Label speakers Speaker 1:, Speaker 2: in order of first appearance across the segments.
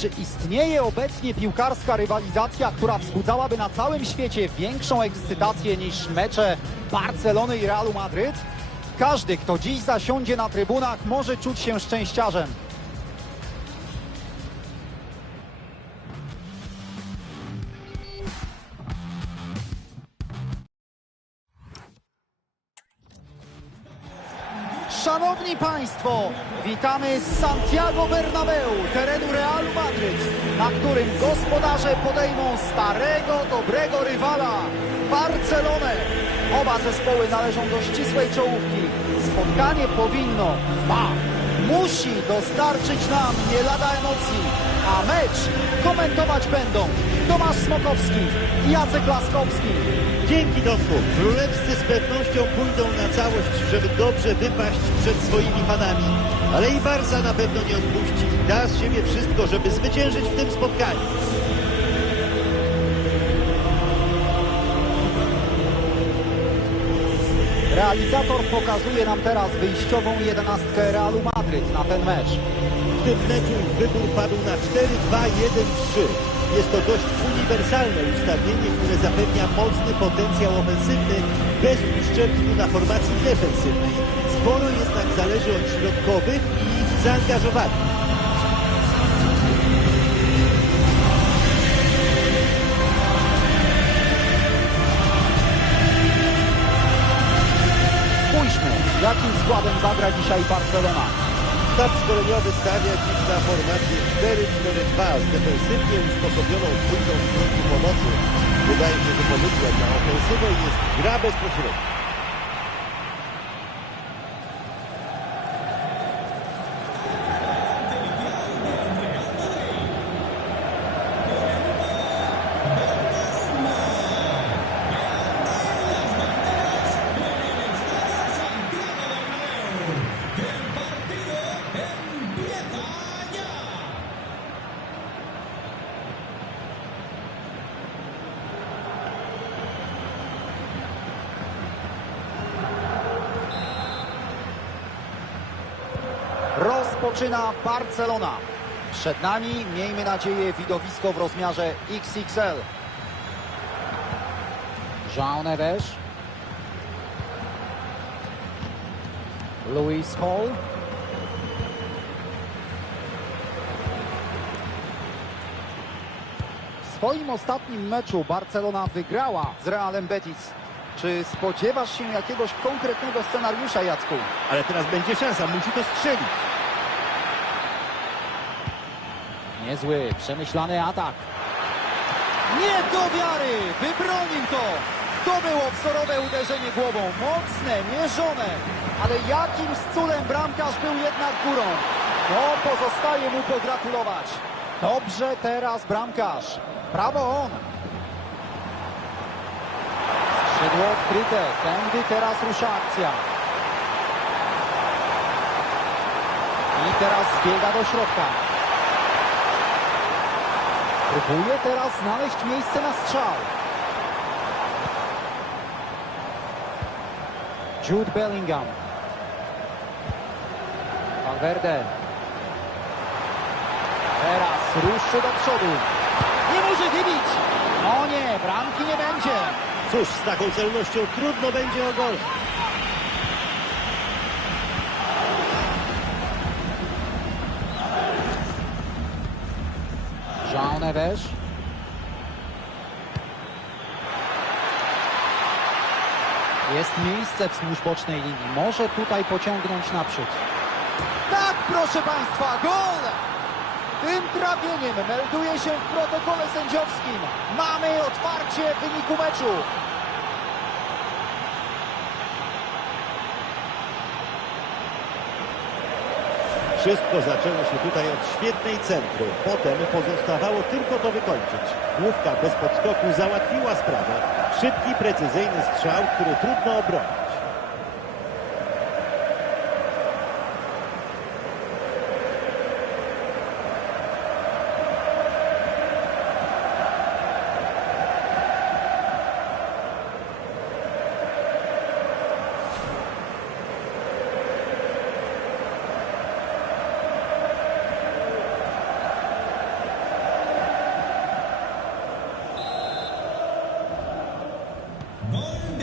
Speaker 1: Czy istnieje obecnie piłkarska rywalizacja, która wzbudzałaby na całym świecie większą ekscytację niż mecze Barcelony i Realu Madryt? Każdy, kto dziś zasiądzie na trybunach, może czuć się szczęściarzem. Szanowni Państwo, witamy z Santiago Bernabeu, terenu Realu na którym gospodarze podejmą starego, dobrego rywala, Barcelonę. Oba zespoły należą do ścisłej czołówki. Spotkanie powinno, ba, musi dostarczyć nam nie lada emocji, a mecz komentować będą Tomasz Smokowski i Jacek Laskowski.
Speaker 2: Dzięki Tomku. Królewscy z pewnością pójdą na całość, żeby dobrze wypaść przed swoimi fanami. Ale i Barca na pewno nie odpuści. Da z siebie wszystko, żeby zwyciężyć w tym spotkaniu.
Speaker 1: Realizator pokazuje nam teraz wyjściową jedenastkę Realu Madryt na ten mecz.
Speaker 2: W tym meczu wybór padł na 4-2-1-3. Jest to dość uniwersalne ustawienie, które zapewnia mocny potencjał ofensywny bez uszczerbku na formacji defensywnej. Sporo jednak zależy od środkowych i ich zaangażowania.
Speaker 1: Spójrzmy, jakim składem zagra dzisiaj Barcelona.
Speaker 2: Sztab szkoleniowy stawia dziś na formację 4-4-2 z defensywnie usposobioną dwójką w kierunku pomocy. Wydaje się, że pomysłem na ofensywę jest gra bezpośrednia.
Speaker 1: Rozpoczyna Barcelona. Przed nami, miejmy nadzieję, widowisko w rozmiarze XXL. João Neves. Luis Hall. W swoim ostatnim meczu Barcelona wygrała z Realem Betis. Czy spodziewasz się jakiegoś konkretnego scenariusza, Jacku?
Speaker 2: Ale teraz będzie szansa, musi to strzelić.
Speaker 1: Niezły, przemyślany atak. Nie do wiary! Wybronił to! To było wzorowe uderzenie głową. Mocne, mierzone. Ale jakimś cudem bramkarz był jednak górą. No, pozostaje mu pogratulować. Dobrze teraz bramkarz. Prawo on. Skrzydło odkryte. Tędy teraz rusza akcja. I teraz zbiega do środka. Próbuje teraz znaleźć miejsce na strzał. Jude Bellingham. Valverde. Teraz ruszy do przodu. Nie może wybić. No nie, bramki nie będzie.
Speaker 2: Cóż, z taką celnością trudno będzie o gol.
Speaker 1: João Neves. Jest miejsce wzdłuż bocznej linii. Może tutaj pociągnąć naprzód. Tak, proszę Państwa, gol! Tym trafieniem melduje się w protokole sędziowskim. Mamy otwarcie wyniku meczu.
Speaker 2: Wszystko zaczęło się tutaj od świetnej centry. Potem pozostawało tylko to wykończyć. Główka bez podskoku załatwiła sprawę. Szybki, precyzyjny strzał, który trudno obronić.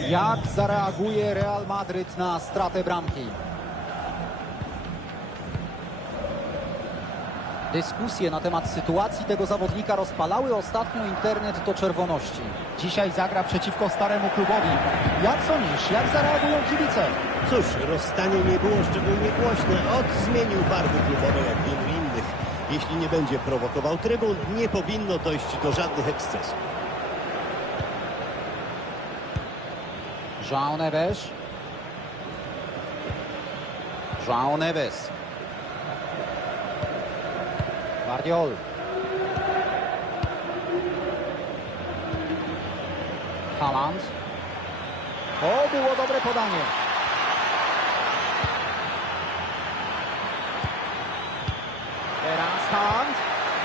Speaker 1: Jak zareaguje Real Madryt na stratę bramki? Dyskusje na temat sytuacji tego zawodnika rozpalały ostatnio internet do czerwoności. Dzisiaj zagra przeciwko staremu klubowi. Jak sądzisz, jak zareagują kibice?
Speaker 2: Cóż, rozstanie nie było szczególnie głośne. Od zmienił barwy klubowe jak wielu innych. Jeśli nie będzie prowokował trybun, nie powinno dojść do żadnych ekscesów.
Speaker 1: João Neves. João Neves. Guardiol. Haaland. O, było dobre podanie. Teraz Haaland.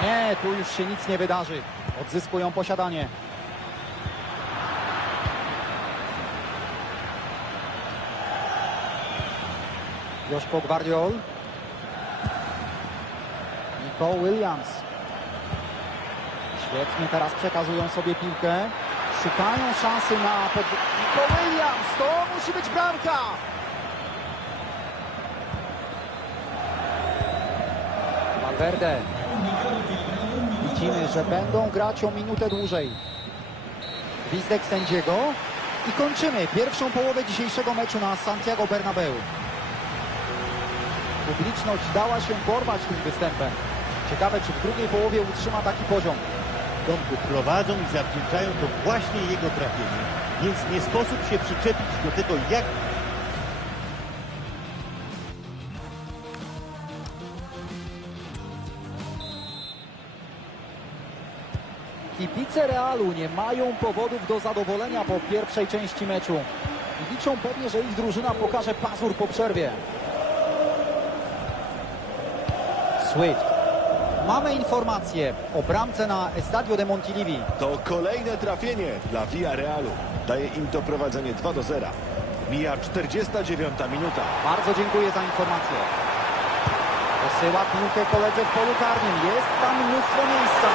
Speaker 1: Nie, tu już się nic nie wydarzy. Odzyskują posiadanie. Joszko Gwardiol. Nico Williams. Świetnie teraz przekazują sobie piłkę. Szukają szansy na... Pod... Nico Williams! To musi być bramka! Valverde. Widzimy, że będą grać o minutę dłużej. Gwizdek sędziego. I kończymy pierwszą połowę dzisiejszego meczu na Santiago Bernabeu. Publiczność dała się porwać tym występem. Ciekawe, czy w drugiej połowie utrzyma taki poziom.
Speaker 2: Domku prowadzą i zawdzięczają to właśnie jego trafieniu. Więc nie sposób się przyczepić do tego, jak
Speaker 1: Kibice Realu nie mają powodów do zadowolenia po pierwszej części meczu. Liczą pewnie, że ich drużyna pokaże pazur po przerwie. Swift. Mamy informację o bramce na Estadio de Montilivi.
Speaker 3: To kolejne trafienie dla Villarealu. Daje im to prowadzenie 2 do 0. Mija 49 minuta.
Speaker 1: Bardzo dziękuję za informację. Posyła piłkę koledze w polu karnym. Jest tam mnóstwo miejsca.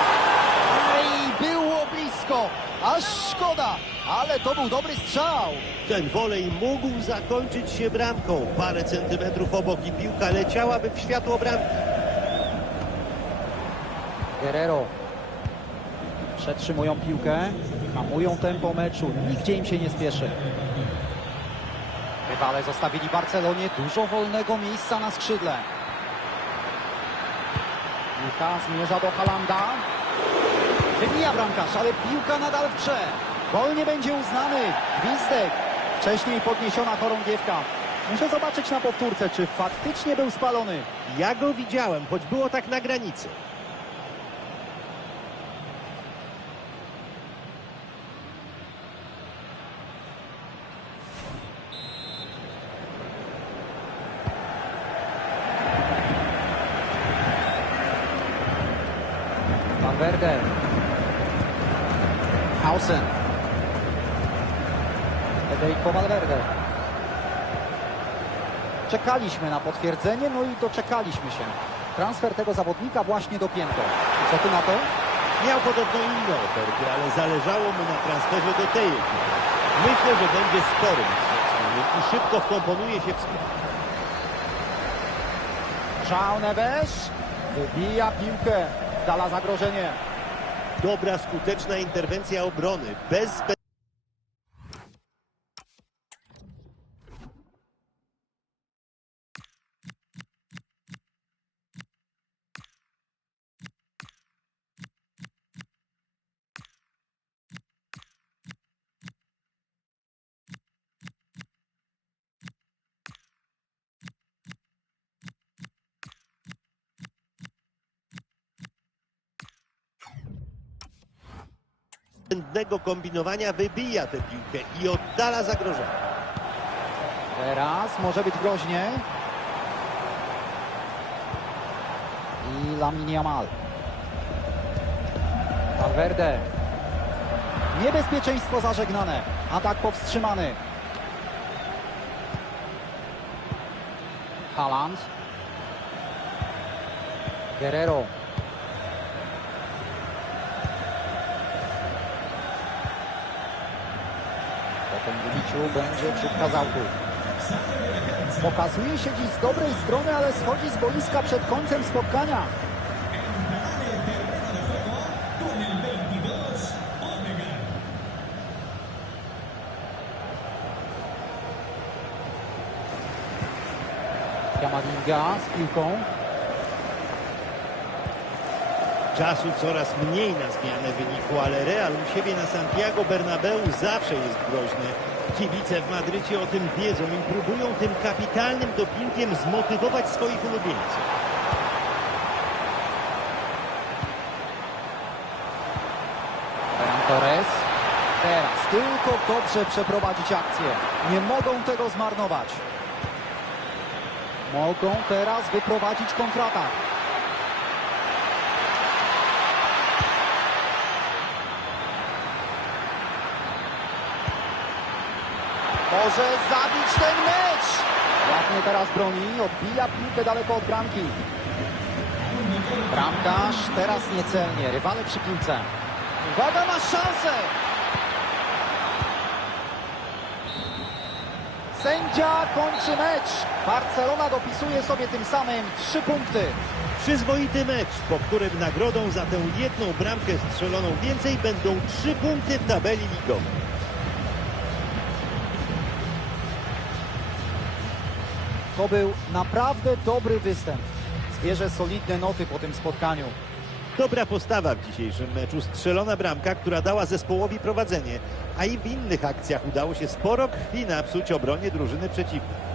Speaker 1: Ej, było blisko. Aż szkoda, ale to był dobry strzał.
Speaker 2: ten wolej mógł zakończyć się bramką. Parę centymetrów obok i piłka leciałaby w światło bramki.
Speaker 1: Guerrero. Przetrzymują piłkę. Hamują tempo meczu. Nigdzie im się nie spieszy. Rywale zostawili Barcelonie dużo wolnego miejsca na skrzydle. Piłka zmierza do Halanda. Wybija bramkarz, ale piłka nadal w grze. Gol nie będzie uznany. Gwizdek. Wcześniej podniesiona chorągiewka. Muszę zobaczyć na powtórce, czy faktycznie był spalony.
Speaker 2: Ja go widziałem, choć było tak na granicy.
Speaker 1: Valverde. Hausen. Federico Valverde. Czekaliśmy na potwierdzenie, no i doczekaliśmy się. Transfer tego zawodnika właśnie dopięto. Co ty na to?
Speaker 2: Miał podobno inne oferty, ale zależało mu na transferze do tej ekipy. Myślę, że będzie sporym i szybko wkomponuje się w skład.
Speaker 1: João Neves wybija piłkę. Dala zagrożenie.
Speaker 2: Dobra, skuteczna interwencja obrony. Bez zbędnego kombinowania wybija tę piłkę i oddala zagrożenie.
Speaker 1: Teraz może być groźnie. I Lamine Yamal. Valverde. Niebezpieczeństwo zażegnane. Atak powstrzymany. Haaland. Guerrero. Tym wybiciu będzie przykazał tu. Pokazuje się dziś z dobrej strony, ale schodzi z boiska przed końcem spotkania. Kamavinga z piłką.
Speaker 2: Czasu coraz mniej na zmianę wyniku, ale Real u siebie na Santiago Bernabeu zawsze jest groźny. Kibice w Madrycie o tym wiedzą i próbują tym kapitalnym dopingiem zmotywować swoich ulubieńców.
Speaker 1: Torres. Teraz tylko dobrze przeprowadzić akcję. Nie mogą tego zmarnować. Mogą teraz wyprowadzić kontratak. Może zabić ten mecz! Ładnie teraz broni, odbija piłkę daleko od bramki. Bramkarz teraz niecelnie, rywale przy piłce. Uwaga, ma szansę! Sędzia kończy mecz. Barcelona dopisuje sobie tym samym trzy punkty.
Speaker 2: Przyzwoity mecz, po którym nagrodą za tę jedną bramkę strzeloną więcej będą trzy punkty w tabeli ligowej.
Speaker 1: To był naprawdę dobry występ. Zbierze solidne noty po tym spotkaniu.
Speaker 2: Dobra postawa w dzisiejszym meczu, strzelona bramka, która dała zespołowi prowadzenie, a i w innych akcjach udało się sporo krwi napsuć obronie drużyny przeciwnej.